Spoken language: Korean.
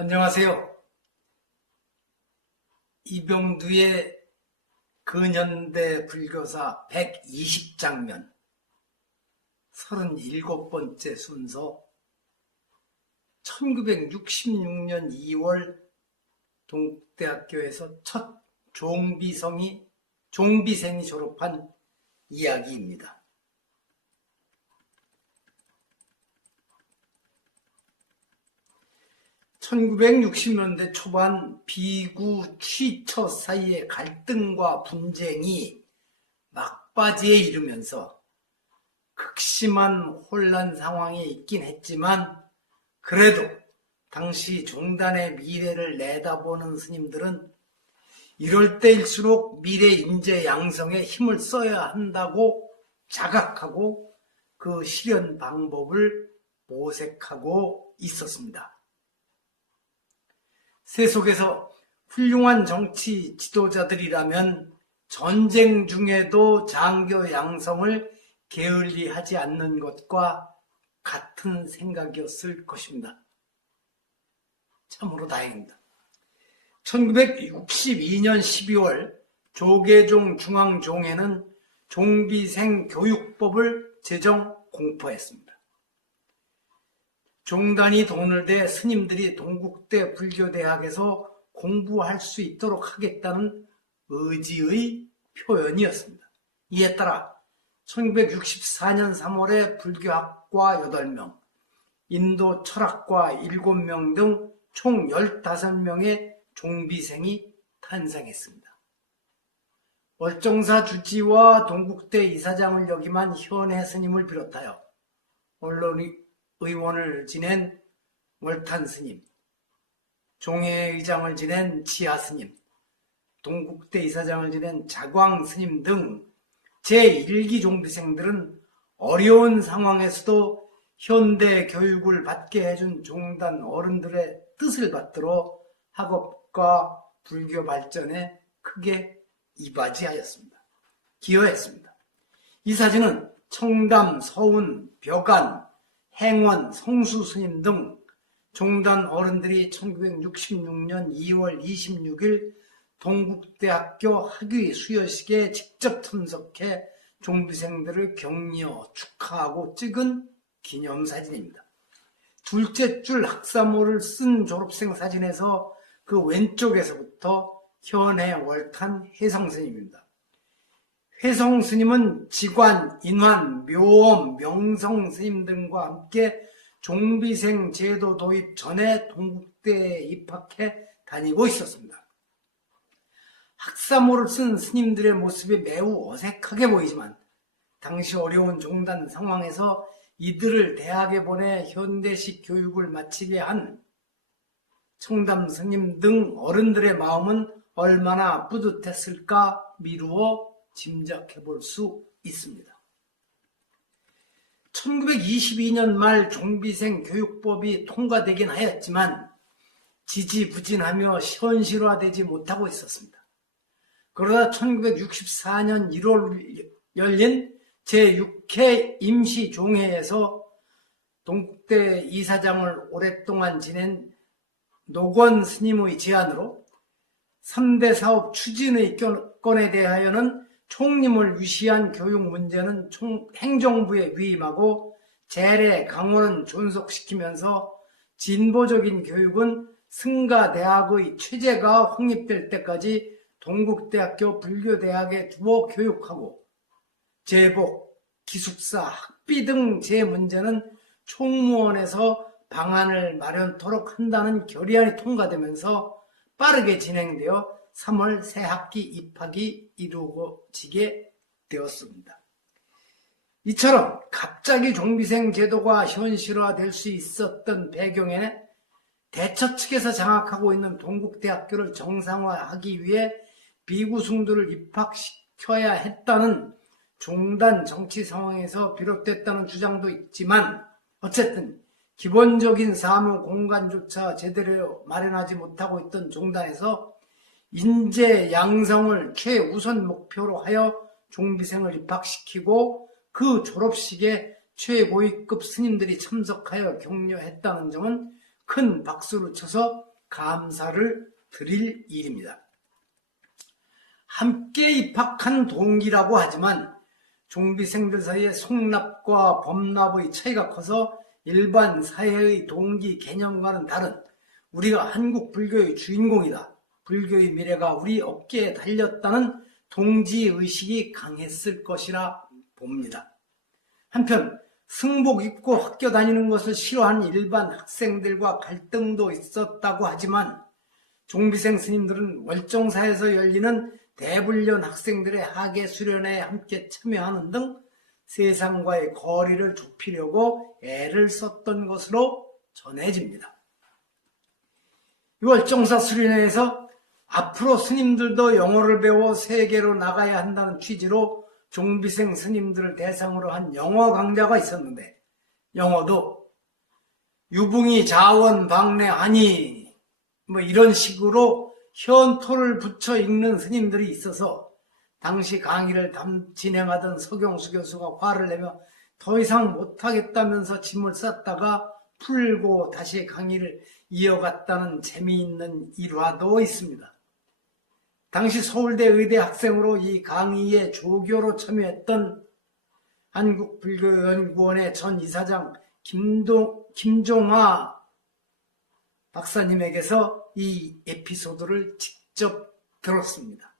안녕하세요. 이병두의 근현대 불교사 120장면 37번째 순서. 1966년 2월 동국대학교에서 첫 종비생이 졸업한 이야기입니다. 1960년대 초반 비구 취처 사이의 갈등과 분쟁이 막바지에 이르면서 극심한 혼란 상황에 있긴 했지만, 그래도 당시 종단의 미래를 내다보는 스님들은 이럴 때일수록 미래 인재 양성에 힘을 써야 한다고 자각하고 그 실현 방법을 모색하고 있었습니다. 세속에서 훌륭한 정치 지도자들이라면 전쟁 중에도 장교 양성을 게을리하지 않는 것과 같은 생각이었을 것입니다. 참으로 다행입니다. 1962년 12월 조계종 중앙종회는 종비생 교육법을 제정 공포했습니다. 종단이 돈을 대 스님들이 동국대 불교대학에서 공부할 수 있도록 하겠다는 의지의 표현이었습니다. 이에 따라 1964년 3월에 불교학과 8명, 인도 철학과 7명 등 총 15명의 종비생이 탄생했습니다. 월정사 주지와 동국대 이사장을 역임한 현해 스님을 비롯하여 언론의원을 지낸 월탄 스님, 종회의장을 지낸 지하 스님, 동국대 이사장을 지낸 자광 스님 등 제1기 종비생들은 어려운 상황에서도 현대 교육을 받게 해준 종단 어른들의 뜻을 받들어 학업과 불교 발전에 크게 기여했습니다. 이 사진은 청담, 서운, 벽안, 행원, 성수 스님 등 종단 어른들이 1966년 2월 26일 동국대학교 학위 수여식에 직접 참석해 종비생들을 격려, 축하하고 찍은 기념사진입니다. 둘째 줄 학사모를 쓴 졸업생 사진에서 그 왼쪽에서부터 현해 월탄 혜성스님입니다. 혜성스님은 지관, 인환, 묘엄, 명성스님 등과 함께 종비생 제도 도입 전에 동국대에 입학해 다니고 있었습니다. 학사모를 쓴 스님들의 모습이 매우 어색하게 보이지만 당시 어려운 종단 상황에서 이들을 대학에 보내 현대식 교육을 마치게 한 청담 스님 등 어른들의 마음은 얼마나 뿌듯했을까 미루어 짐작해 볼 수 있습니다. 1922년 말 종비생 교육법이 통과되긴 하였지만 지지부진하며 현실화되지 못하고 있었습니다. 그러다 1964년 1월 열린 제6회 임시종회에서 동국대 이사장을 오랫동안 지낸 노건 스님의 제안으로 3대 사업 추진의 건에 대하여는 총림을 위시한 교육 문제는 행정부에 위임하고 재래 강원은 존속시키면서 진보적인 교육은 승가대학의 체제가 확립될 때까지 동국대학교 불교대학에 두어 교육하고 제복, 기숙사, 학비 등 제 문제는 총무원에서 방안을 마련토록 한다는 결의안이 통과되면서 빠르게 진행되어 3월 새 학기 입학이 이루어지게 되었습니다. 이처럼 갑자기 종비생 제도가 현실화될 수 있었던 배경에 대처 측에서 장악하고 있는 동국대학교를 정상화하기 위해 비구승들을 입학시켜야 했다는 종단 정치 상황에서 비롯됐다는 주장도 있지만, 어쨌든 기본적인 사무 공간조차 제대로 마련하지 못하고 있던 종단에서 인재 양성을 최우선 목표로 하여 종비생을 입학시키고 그 졸업식에 최고위급 스님들이 참석하여 격려했다는 점은 큰 박수를 쳐서 감사를 드릴 일입니다. 함께 입학한 동기라고 하지만 종비생들 사이에 송납과 범납의 차이가 커서 일반 사회의 동기 개념과는 다른 우리가 한국 불교의 주인공이다. 불교의 미래가 우리 어깨에 달렸다는 동지의식이 강했을 것이라 봅니다. 한편 승복 입고 학교 다니는 것을 싫어하는 일반 학생들과 갈등도 있었다고 하지만 종비생 스님들은 월정사에서 열리는 대불련 학생들의 학예 수련회에 함께 참여하는 등 세상과의 거리를 좁히려고 애를 썼던 것으로 전해집니다. 이 월정사 수련회에서 앞으로 스님들도 영어를 배워 세계로 나가야 한다는 취지로 종비생 스님들을 대상으로 한 영어 강좌가 있었는데 영어도 유붕이 자원 방래하니 이런 식으로 현토를 붙여 읽는 스님들이 있어서 당시 강의를 진행하던 서경수 교수가 화를 내며 더 이상 못하겠다면서 짐을 쌌다가 풀고 다시 강의를 이어갔다는 재미있는 일화도 있습니다. 당시 서울대 의대 학생으로 이 강의에 조교로 참여했던 한국불교연구원의 전 이사장 김종하 박사님에게서 이 에피소드를 직접 들었습니다.